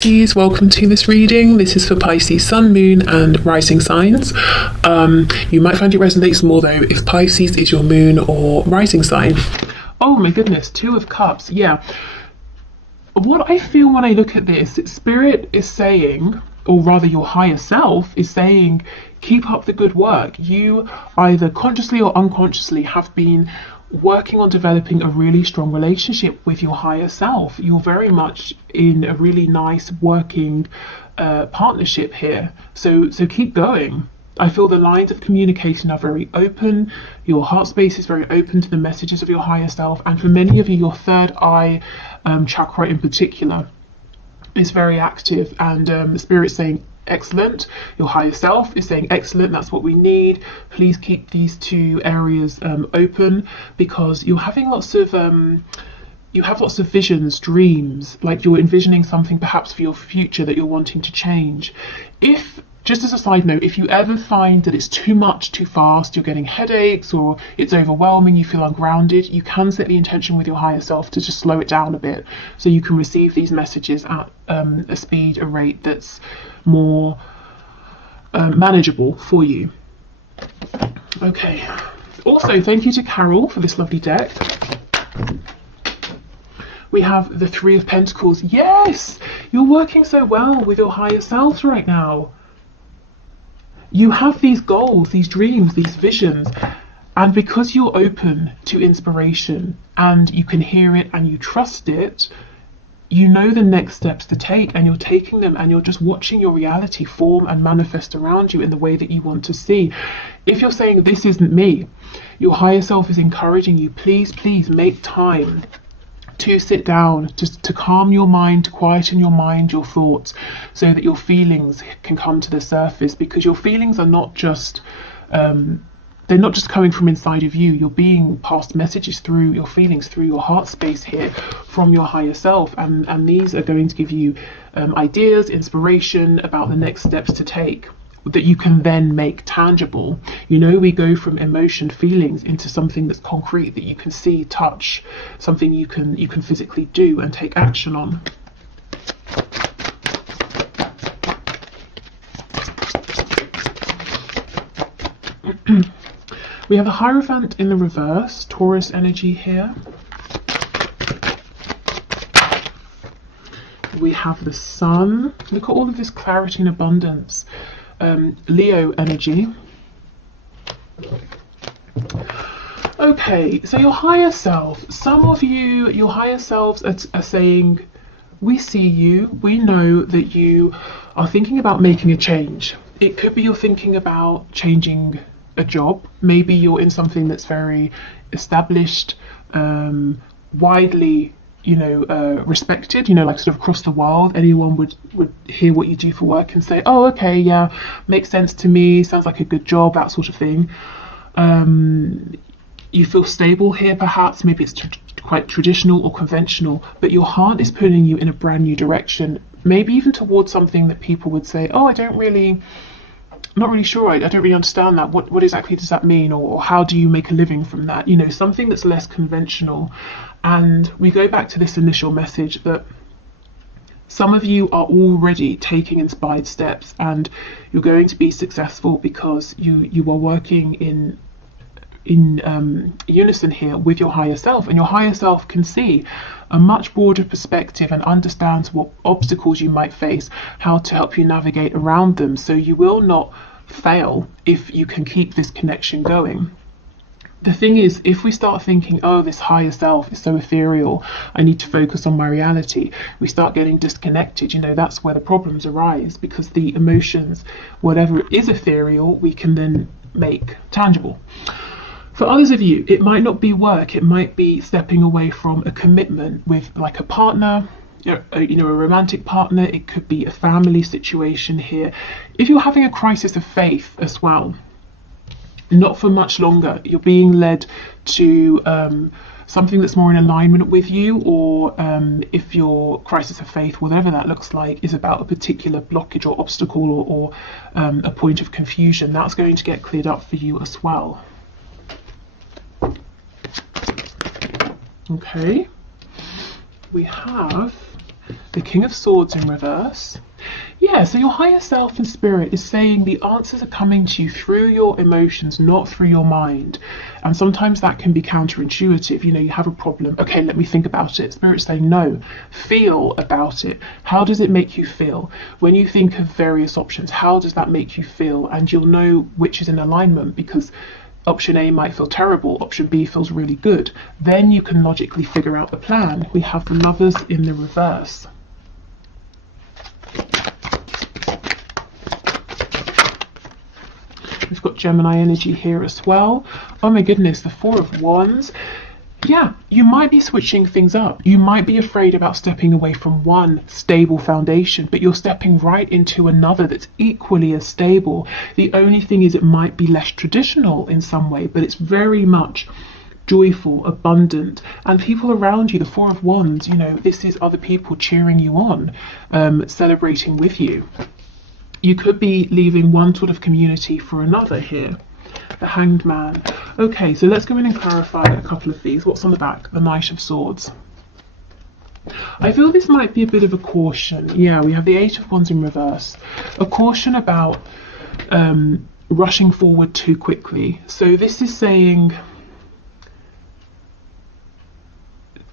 Pisces, welcome to this reading. This is for Pisces Sun, Moon and Rising signs. You might find it resonates more though if Pisces is your moon or rising sign. Oh my goodness, Two of Cups. Yeah. What I feel when I look at this, Spirit is saying, or rather your higher self is saying, keep up the good work. You either consciously or unconsciously have been working on developing a really strong relationship with your higher self. You're very much in a really nice working partnership here. So keep going. I feel the lines of communication are very open. Your heart space is very open to the messages of your higher self. And for many of you, your third eye chakra in particular is very active, and Spirit's saying excellent. Your higher self is saying excellent, that's what we need. Please keep these two areas open, because you're having lots of you have lots of visions, dreams, like you're envisioning something perhaps for your future that you're wanting to change. If, just as a side note, if you ever find that it's too much too fast, you're getting headaches or it's overwhelming, you feel ungrounded, you can set the intention with your higher self to just slow it down a bit so you can receive these messages at a speed, a rate that's more manageable for you. Okay. Also, thank you to Carol for this lovely deck. We have the Three of Pentacles. Yes! You're working so well with your higher selves right now. You have these goals, these dreams, these visions, and because you're open to inspiration and you can hear it and you trust it, you know the next steps to take, and you're taking them, and you're just watching your reality form and manifest around you in the way that you want to see. If you're saying this isn't me, your higher self is encouraging you, please make time to sit down, just to calm your mind, to quieten your mind, your thoughts, so that your feelings can come to the surface, because your feelings are not just they're not just coming from inside of you. You're being passed messages through your feelings, through your heart space here, from your higher self, and these are going to give you ideas, inspiration about the next steps to take that you can then make tangible. You know, we go from emotion, feelings, into something that's concrete, that you can see, touch, something you can physically do and take action on. We have a Hierophant in the reverse, Taurus energy here. We have the Sun. Look at all of this clarity and abundance. Leo energy. Okay, so your higher self. Some of you, your higher selves are saying, we see you, we know that you are thinking about making a change. It could be you're thinking about changing a job. Maybe you're in something that's very established, widely, respected, like sort of across the world. Anyone would hear what you do for work and say, oh, okay, yeah, makes sense to me, sounds like a good job, that sort of thing. You feel stable here, perhaps. Maybe it's quite traditional or conventional, but your heart is pulling you in a brand new direction, maybe even towards something that people would say, oh, I'm not really sure, I don't really understand that. What exactly does that mean? Or how do you make a living from that? Something that's less conventional. And we go back to this initial message that some of you are already taking inspired steps, and you're going to be successful because you are working in unison here with your higher self, and your higher self can see a much broader perspective and understands what obstacles you might face, how to help you navigate around them, so you will not fail if you can keep this connection going. The thing is, if we start thinking, oh, this higher self is so ethereal, I need to focus on my reality, we start getting disconnected. That's where the problems arise, because the emotions, whatever is ethereal, we can then make tangible. For others of you, it might not be work, it might be stepping away from a commitment with like a partner, a romantic partner. It could be a family situation here. If you're having a crisis of faith as well, not for much longer, you're being led to something that's more in alignment with you, or if your crisis of faith, whatever that looks like, is about a particular blockage or obstacle or a point of confusion, that's going to get cleared up for you as well. Okay, we have The King of Swords in reverse. Yeah, so your higher self and spirit is saying the answers are coming to you through your emotions, not through your mind. And sometimes that can be counterintuitive. You know, you have a problem. Okay, let me think about it. Spirit's saying, no, feel about it. How does it make you feel? When you think of various options, how does that make you feel? And you'll know which is in alignment, because option A might feel terrible, option B feels really good. Then you can logically figure out the plan. We have the Lovers in the reverse. We've got Gemini energy here as well. Oh my goodness, the Four of Wands. Yeah, you might be switching things up. You might be afraid about stepping away from one stable foundation, but you're stepping right into another that's equally as stable. The only thing is it might be less traditional in some way, but it's very much joyful, abundant, and people around you, the Four of Wands, you know, this is other people cheering you on, celebrating with you. You could be leaving one sort of community for another here. The Hanged Man. Okay, so let's go in and clarify a couple of these. What's on the back? The Knight of Swords. I feel this might be a bit of a caution. Yeah, we have the Eight of Wands in reverse. A caution about rushing forward too quickly. So this is saying,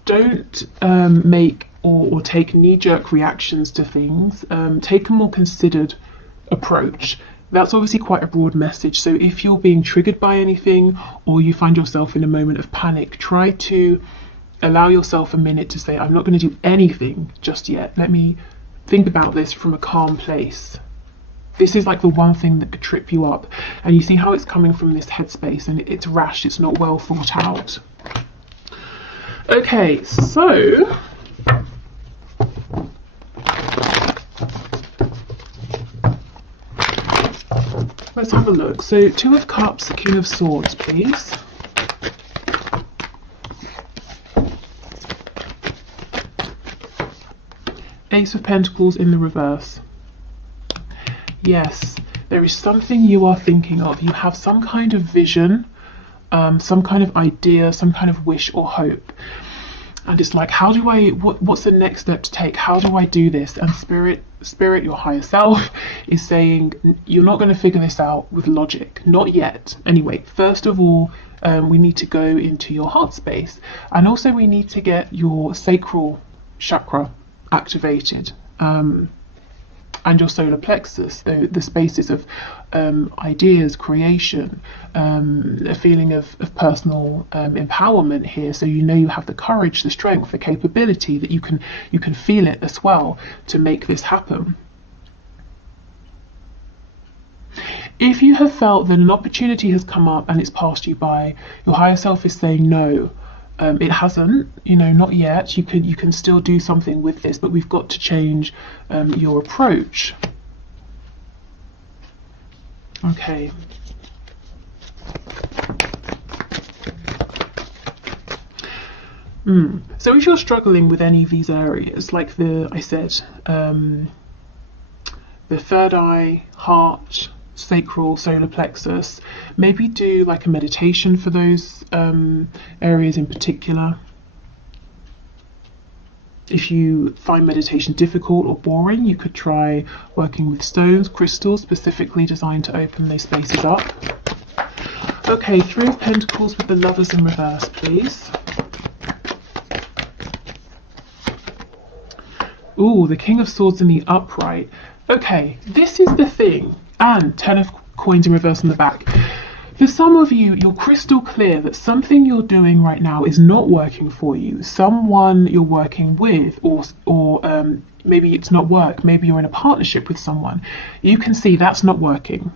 don't make or take knee-jerk reactions to things. Take a more considered approach. That's obviously quite a broad message. So if you're being triggered by anything, or you find yourself in a moment of panic, try to allow yourself a minute to say, I'm not going to do anything just yet. Let me think about this from a calm place. This is like the one thing that could trip you up. And you see how it's coming from this headspace, and it's rash, it's not well thought out. Okay, so let's have a look. So Two of Cups, King of Swords, please. Ace of Pentacles in the reverse. Yes, there is something you are thinking of. You have some kind of vision, some kind of idea, some kind of wish or hope. And it's like, how do I, what's the next step to take? How do I do this? And spirit, your higher self, is saying, you're not going to figure this out with logic. Not yet. Anyway, first of all, we need to go into your heart space. And also we need to get your sacral chakra activated. And your solar plexus, the spaces of ideas, creation, a feeling of personal empowerment here. So you know you have the courage, the strength, the capability, that you can feel it as well to make this happen. If you have felt that an opportunity has come up and it's passed you by, your higher self is saying no. It hasn't, you know, not yet. You can still do something with this, but we've got to change your approach. Okay. So if you're struggling with any of these areas, like I said, the third eye, heart, sacral, solar plexus, maybe do like a meditation for those areas in particular. If you find meditation difficult or boring, you could try working with stones, crystals specifically designed to open those spaces up. Okay, Three of Pentacles with the Lovers in reverse, please. Ooh, the King of Swords in the upright. Okay, this is the thing. And 10 of Coins in reverse on the back. For some of you, you're crystal clear that something you're doing right now is not working for you. Someone you're working with, or maybe it's not work, maybe you're in a partnership with someone. You can see that's not working.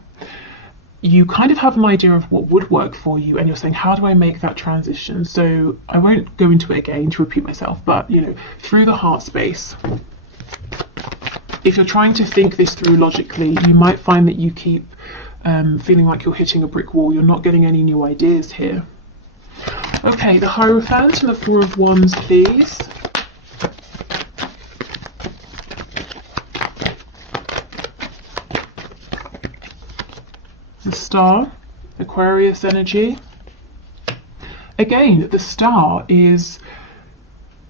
You kind of have an idea of what would work for you, and you're saying, how do I make that transition? So I won't go into it again to repeat myself, but you know, through the heart space, if you're trying to think this through logically, you might find that you keep feeling like you're hitting a brick wall. You're not getting any new ideas here. Okay, the Hierophant and the Four of Wands, please. The Star, Aquarius energy. Again, the Star is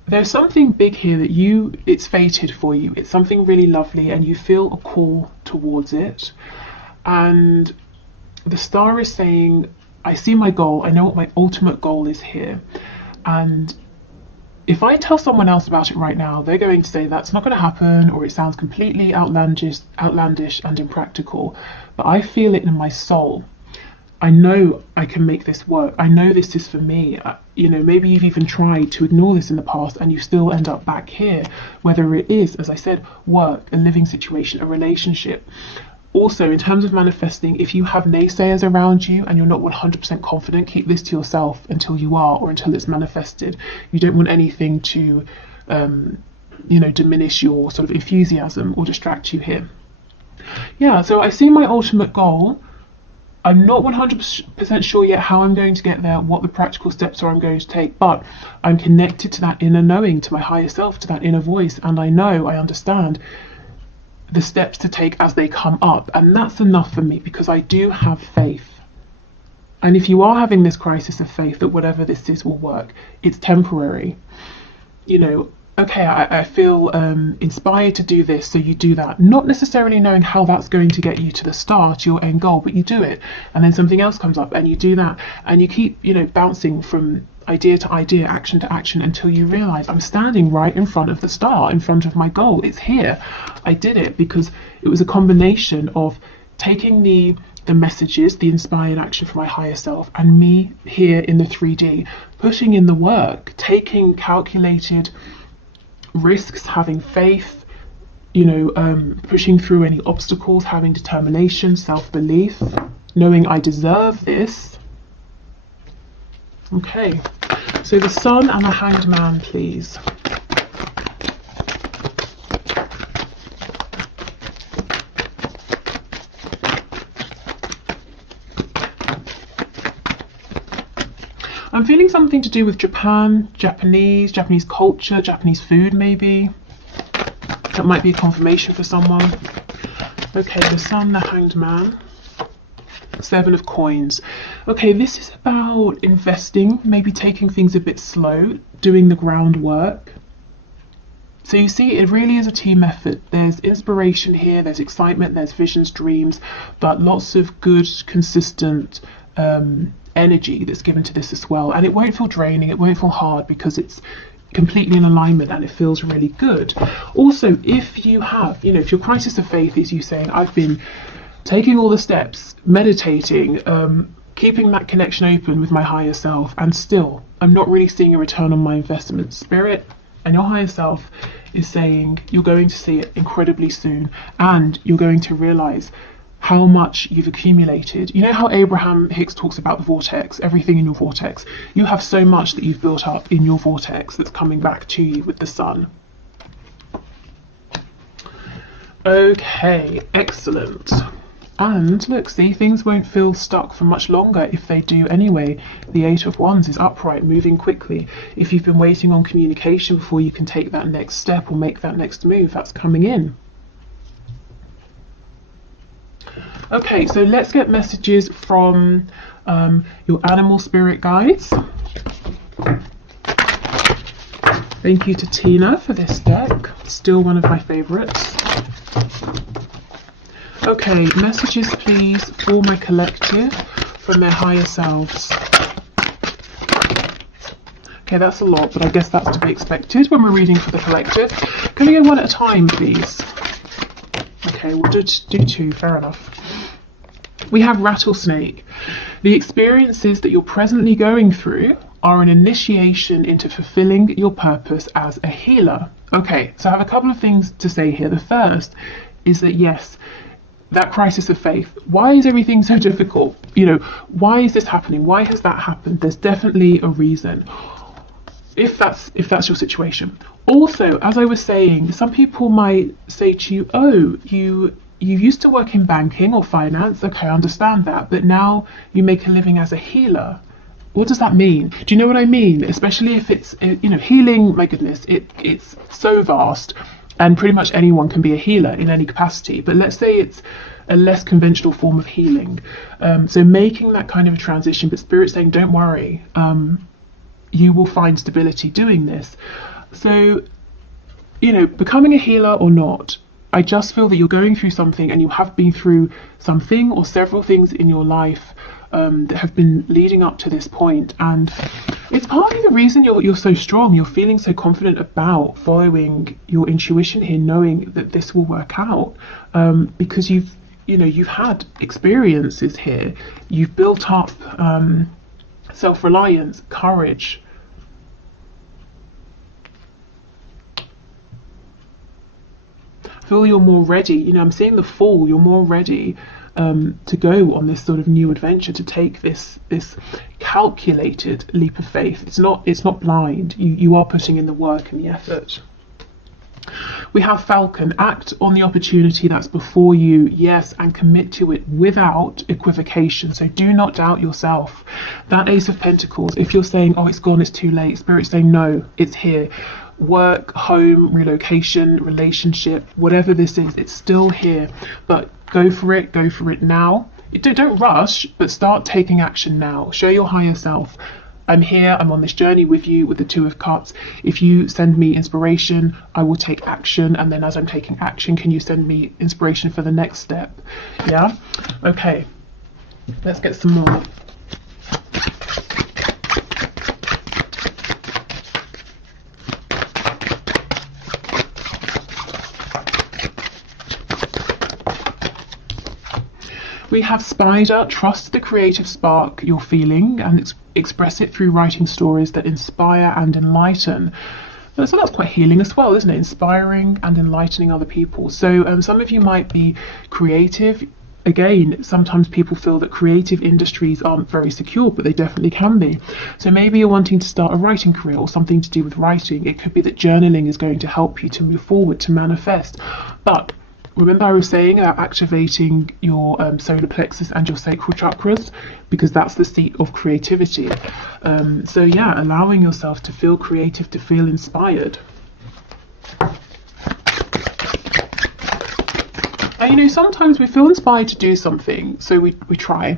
there's something big here that it's fated for you. It's something really lovely and you feel a call towards it. And the star is saying, I see my goal, I know what my ultimate goal is here. And if I tell someone else about it right now, they're going to say that's not going to happen, or it sounds completely outlandish and impractical. But I feel it in my soul. I know I can make this work. I know this is for me. Maybe you've even tried to ignore this in the past and you still end up back here, whether it is, as I said, work, a living situation, a relationship. Also, in terms of manifesting, if you have naysayers around you and you're not 100% confident, keep this to yourself until you are, or until it's manifested. You don't want anything to, diminish your sort of enthusiasm or distract you here. Yeah, so I see my ultimate goal. I'm not 100% sure yet how I'm going to get there, what the practical steps are I'm going to take, but I'm connected to that inner knowing, to my higher self, to that inner voice, and I understand the steps to take as they come up, and that's enough for me because I do have faith. And if you are having this crisis of faith that whatever this is will work, it's temporary. Okay, I feel inspired to do this, so you do that, not necessarily knowing how that's going to get you to the start, your end goal, but you do it, and then something else comes up and you do that, and you keep bouncing from idea to idea, action to action, until you realize I'm standing right in front of the star, in front of my goal. It's here. I did it because it was a combination of taking the messages, the inspired action from my higher self, and me here in the 3D, putting in the work, taking calculated risks, having faith, pushing through any obstacles, having determination, self-belief, knowing I deserve this. Okay, so the Sun and the Hanged Man, please. I'm feeling something to do with Japan, Japanese culture, Japanese food maybe. That might be a confirmation for someone. Okay, the Sun, the Hanged Man. 7 of Coins. Okay, this is about investing, maybe taking things a bit slow, doing the groundwork. So you see, it really is a team effort. There's inspiration here, there's excitement, there's visions, dreams, but lots of good, consistent energy that's given to this as well. And it won't feel draining, it won't feel hard because it's completely in alignment and it feels really good. Also, if you have, if your crisis of faith is you saying, I've been taking all the steps, meditating, keeping that connection open with my higher self, and still I'm not really seeing a return on my investment. Spirit and your higher self is saying you're going to see it incredibly soon, and you're going to realize how much you've accumulated. You know how Abraham Hicks talks about the vortex, everything in your vortex? You have so much that you've built up in your vortex that's coming back to you with the Sun. Okay, excellent. And look, see, things won't feel stuck for much longer if they do anyway. The 8 of Wands is upright, moving quickly. If you've been waiting on communication before you can take that next step or make that next move, that's coming in. Okay, so let's get messages from your animal spirit guides. Thank you to Tina for this deck, still one of my favorites. Okay, messages please for my collective from their higher selves. Okay, that's a lot, but I guess that's to be expected when we're reading for the collective. Can we go one at a time, please? Okay, we'll do 2, fair enough. We have Rattlesnake. The experiences that you're presently going through are an initiation into fulfilling your purpose as a healer. Okay, so I have a couple of things to say here. The first is that yes, that crisis of faith, why is everything so difficult? Why is this happening? Why has that happened? There's definitely a reason, if that's your situation. Also, as I was saying, some people might say to you, oh, you used to work in banking or finance. Okay, I understand that, but now you make a living as a healer. What does that mean? Do you know what I mean? Especially if it's, healing, my goodness, it's so vast. And pretty much anyone can be a healer in any capacity. But let's say it's a less conventional form of healing. So making that kind of a transition, but Spirit saying, don't worry, you will find stability doing this. So, you know, becoming a healer or not, I just feel that you're going through something, and you have been through something or several things in your life that have been leading up to this point, and it's partly the reason you're so strong. You're feeling so confident about following your intuition here, knowing that this will work out, because you've had experiences here. You've built up self-reliance, courage. Feel you're more ready. You know, I'm seeing the Fool. You're more ready to go on this sort of new adventure, to take this calculated leap of faith. It's not blind. You are putting in the work and the effort. We have Falcon. Act on the opportunity that's before you, yes, and commit to it without equivocation. So do not doubt yourself. That Ace of Pentacles, if you're saying, oh, it's gone, it's too late, Spirit's saying, no, it's here. Work, home, relocation, relationship, whatever this is, it's still here. But go for it now. Don't rush, but start taking action now. Show your higher self, I'm here, I'm on this journey with you, with the Two of Cups. If you send me inspiration, I will take action, and then as I'm taking action, can you send me inspiration for the next step? Yeah? Okay, let's get some more. We have Spider. Trust the creative spark you're feeling and express it through writing stories that inspire and enlighten. So that's quite healing as well, isn't it? Inspiring and enlightening other people. So some of you might be creative. Again, sometimes people feel that creative industries aren't very secure, but they definitely can be. So maybe you're wanting to start a writing career or something to do with writing. It could be that journaling is going to help you to move forward, to manifest. But remember I was saying about activating your solar plexus and your sacral chakras, because that's the seat of creativity. So yeah, allowing yourself to feel creative, to feel inspired. And you know, sometimes we feel inspired to do something, so we try,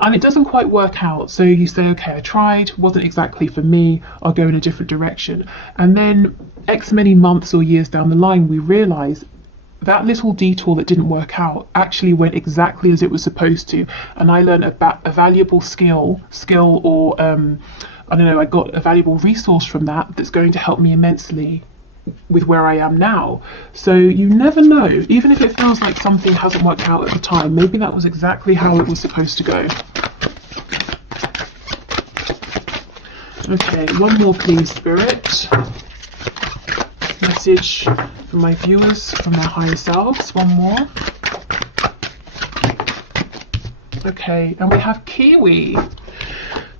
and it doesn't quite work out. So you say, okay, I tried, wasn't exactly for me, I'll go in a different direction. And then X many months or years down the line, we realise that little detour that didn't work out actually went exactly as it was supposed to, and I learned a valuable skill or I don't know, I got a valuable resource from that's going to help me immensely with where I am now. So you never know, even if it feels like something hasn't worked out at the time, maybe that was exactly how it was supposed to go. Okay, one more please, Spirit. Message for my viewers, from their higher selves. One more. Okay, and we have Kiwi.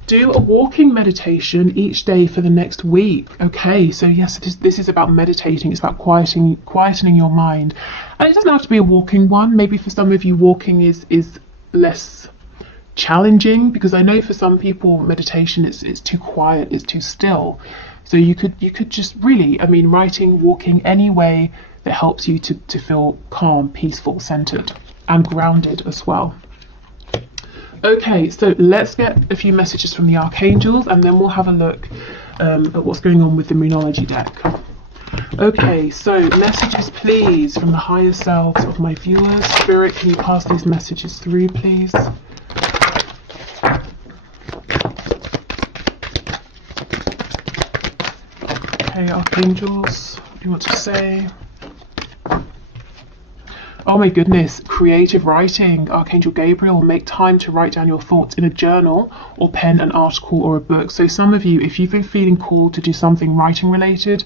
Do a walking meditation each day for the next week. Okay, so yes, this is about meditating. It's about quietening your mind. And it doesn't have to be a walking one. Maybe for some of you, walking is less challenging, because I know for some people meditation it's too quiet, it's too still. So you could just really, I mean, writing, walking, any way that helps you to feel calm, peaceful, centered, and grounded as well. Okay, so let's get a few messages from the archangels, and then we'll have a look at what's going on with the Moonology deck. Okay, so messages please from the higher selves of my viewers. Spirit, can you pass these messages through, please? Okay, archangels, what do you want to say? Oh my goodness, creative writing. Archangel Gabriel, make time to write down your thoughts in a journal or pen an article or a book. So some of you, if you've been feeling called to do something writing related,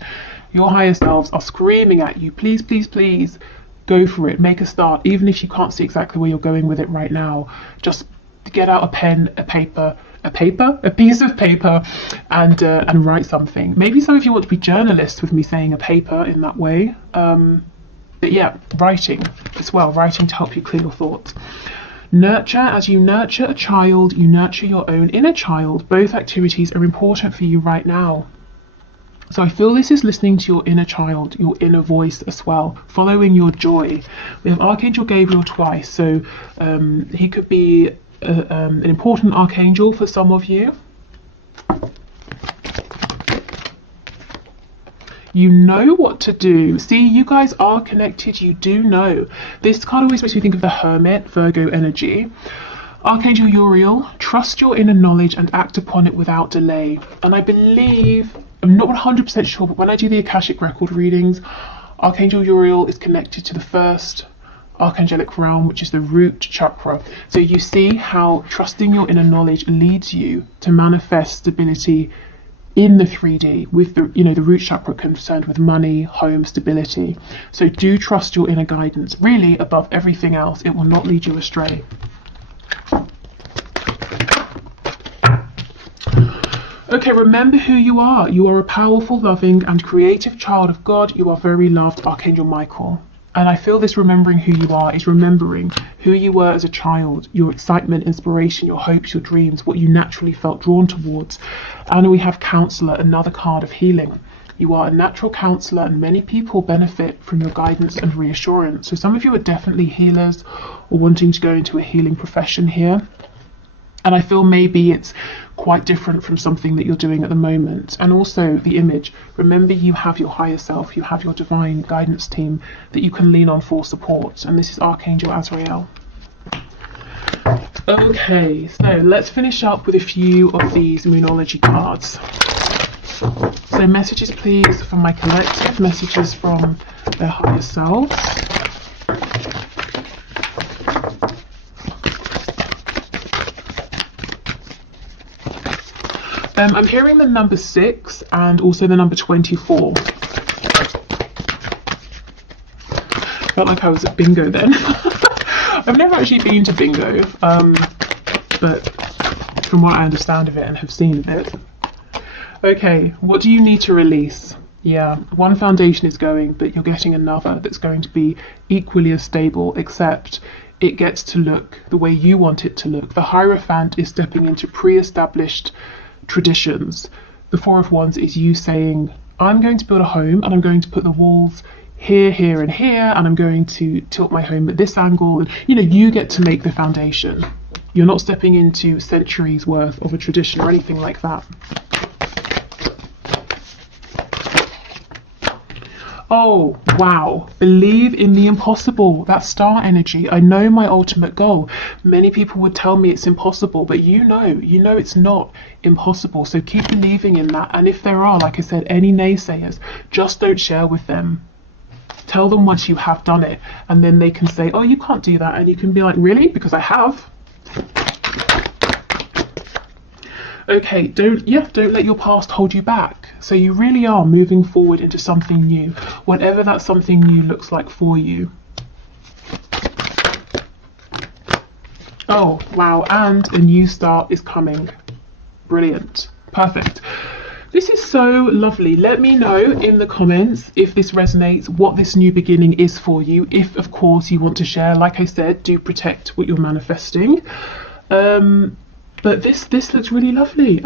your higher selves are screaming at you, please, please, please, go for it, make a start. Even if you can't see exactly where you're going with it right now, just get out a pen, a piece of paper, and write something. Maybe some of you want to be journalists with me saying a paper in that way. But yeah, writing as well, writing to help you clear your thoughts. Nurture. As you nurture a child, you nurture your own inner child. Both activities are important for you right now. So I feel this is listening to your inner child, your inner voice as well, following your joy. We have Archangel Gabriel twice, so he could be an important archangel for some of you. You know what to do. See, you guys are connected. You do know. This card always makes me think of the Hermit, Virgo energy. Archangel Uriel, trust your inner knowledge and act upon it without delay. And I believe, I'm not 100% sure, but when I do the Akashic record readings, Archangel Uriel is connected to the first archangelic realm, which is the root chakra. So you see how trusting your inner knowledge leads you to manifest stability in the 3D, with the, you know, the root chakra concerned with money, home, stability. So do trust your inner guidance. Really, above everything else, it will not lead you astray. Okay, remember who you are. You are a powerful, loving and creative child of God. You are very loved, Archangel Michael. And I feel this remembering who you are is remembering who you were as a child, your excitement, inspiration, your hopes, your dreams, what you naturally felt drawn towards. And we have Counselor, another card of healing. You are a natural counsellor and many people benefit from your guidance and reassurance. So some of you are definitely healers or wanting to go into a healing profession here. And I feel maybe it's quite different from something that you're doing at the moment. And also the image. Remember, you have your higher self, you have your divine guidance team that you can lean on for support. And this is Archangel Azrael. Okay, so let's finish up with a few of these Moonology cards. So messages please from my collective, messages from their higher selves. I'm hearing the number 6 and also the number 24. Felt like I was at bingo then. I've never actually been to bingo, but from what I understand of it and have seen of it. Okay, what do you need to release? Yeah, one foundation is going, but you're getting another that's going to be equally as stable, except it gets to look the way you want it to look. The Hierophant is stepping into pre-established traditions. The Four of Wands is you saying, I'm going to build a home and I'm going to put the walls here, here and here, and I'm going to tilt my home at this angle. And you know, you get to make the foundation. You're not stepping into centuries worth of a tradition or anything like that. Oh, wow. Believe in the impossible. That star energy. I know my ultimate goal. Many people would tell me it's impossible, but you know it's not impossible. So keep believing in that. And if there are, like I said, any naysayers, just don't share with them. Tell them once you have done it, and then they can say, oh, you can't do that. And you can be like, really? Because I have. Okay, don't let your past hold you back. So you really are moving forward into something new, whatever that something new looks like for you. Oh, wow, and a new start is coming. Brilliant. Perfect. This is so lovely. Let me know in the comments if this resonates, what this new beginning is for you. If, of course, you want to share, like I said, do protect what you're manifesting. But this looks really lovely.